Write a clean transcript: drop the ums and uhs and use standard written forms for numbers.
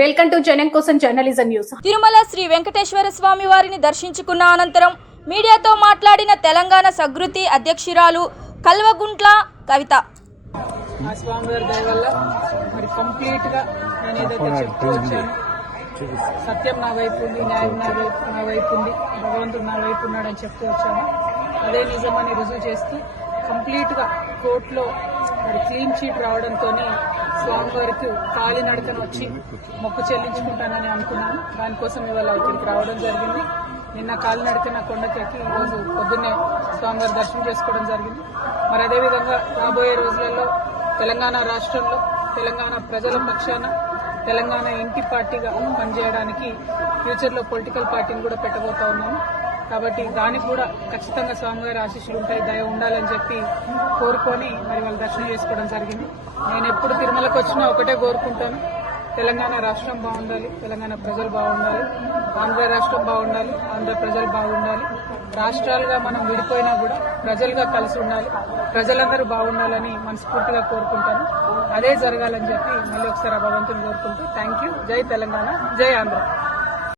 Welcome to జనం కోసం journalism news. Tirumala Shri Venkateswara స్వామి వారిని దర్శించుకున్న అనంతరం మీడియాతో మాట్లాడిన తెలంగాణ సగృతి అధ్యక్షురాలు కల్వగుంట్ల కవిత. ఆ స్వామివారి దయ వల్ల మరి కంప్లీట్ గా నేను ఏదైతే చెప్తూ వచ్చాను, సత్యం నా వైపు ఉంది, న్యాయం నా వైపు ఉంది, భగవంతుడు నా వైపు ఉన్నాడని చెప్తూ వచ్చాను. అదే నిజమని రుజువు చేస్తూ కంప్లీట్ గా కోర్టులో మరి క్లీన్ చీట్ రావడంతో స్వామివారికి కాలినడకన వచ్చి మొక్కు చెల్లించుకుంటానని అనుకున్నాను. దానికోసం ఇవాళ ఇక్కడికి రావడం జరిగింది. నిన్న కాలినడకన కొండకెక్కి ఈరోజు పొద్దున్నే స్వామివారి దర్శనం చేసుకోవడం జరిగింది. మరి అదేవిధంగా రాబోయే రోజులలో తెలంగాణ రాష్ట్రంలో తెలంగాణ ప్రజల పక్షాన తెలంగాణ ఎంపీ పార్టీగా పనిచేయడానికి ఫ్యూచర్లో పొలిటికల్ పార్టీని కూడా పెట్టబోతా ఉన్నాము. కాబట్టి దానికి కూడా ఖచ్చితంగా స్వామివారి ఆశీస్సులు ఉంటాయి, దయ ఉండాలని చెప్పి కోరుకొని మరి వాళ్ళు దర్శనం చేసుకోవడం జరిగింది. నేను ఎప్పుడు తిరుమలకు వచ్చినా ఒకటే కోరుకుంటాను, తెలంగాణ రాష్ట్రం బాగుండాలి, తెలంగాణ ప్రజలు బాగుండాలి, ఆంధ్ర రాష్ట్రం బాగుండాలి, ఆంధ్ర ప్రజలు బాగుండాలి. రాష్ట్రాలుగా మనం విడిపోయినా కూడా ప్రజలుగా కలిసి ఉండాలి, ప్రజలందరూ బాగుండాలని మనస్ఫూర్తిగా కోరుకుంటాను. అదే జరగాలని చెప్పి మళ్ళీ ఒకసారి భగవంతుని కోరుకుంటూ థ్యాంక్ యూ. జై తెలంగాణ, జై ఆంధ్ర.